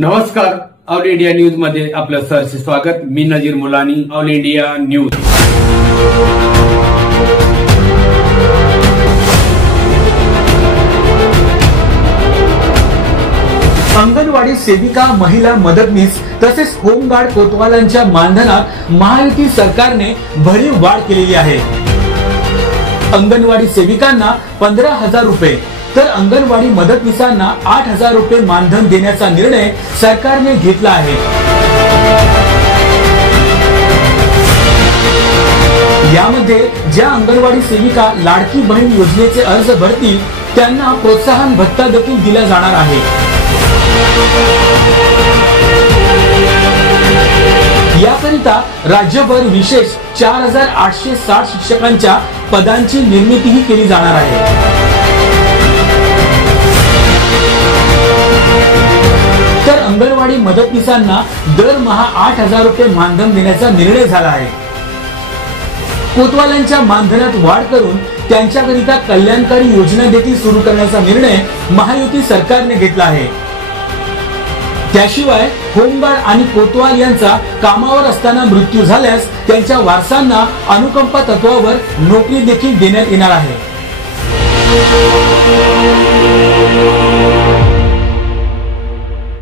नमस्कार, all India news मध्ये आपलं सहर्ष स्वागत। मी नजीर मुलानी, ऑल इंडिया न्यूज। अंगणवाडी सेविका, महिला मदतनीस तसेच होमगार्ड कोतवालांच्या मानधनात महायुती सरकारने भरीव वाढ केलेली आहे। अंगणवाडी सेविकांना 15,000 रुपये तर अंगणवाडी मदतनीसांना 8,000 रुपये मानधन देण्याचा निर्णय सरकारने घेतला आहे। यामध्ये ज्या अंगणवाडी सेविका लाडकी बहीण योजनेचे अर्ज भरतील त्यांना प्रोत्साहन भत्ता देखील दिला जाणार आहे। याकरिता राज्यभर विशेष 4,860 शिक्षकांच्या पदांची निर्मितीही केली जाणार आहे। तर अंगणवाडी मदतनीसांना दरमहा 8,000 रुपये मानधन देण्याचा निर्णय झाला आहे। कोतवालांच्या मानधनात वाढ करून त्यांच्याकरिता कल्याणकारी योजना देखील सुरू करण्याचा निर्णय महायुती सरकारने घेतला आहे। त्याशिवाय होमगार्ड आणि कोतवाल यांचा कामावर असताना मृत्यू झाल्यास त्यांच्या वारसांना अनुकंपा तत्वावर नोकरी देखील देण्यात येणार आहे।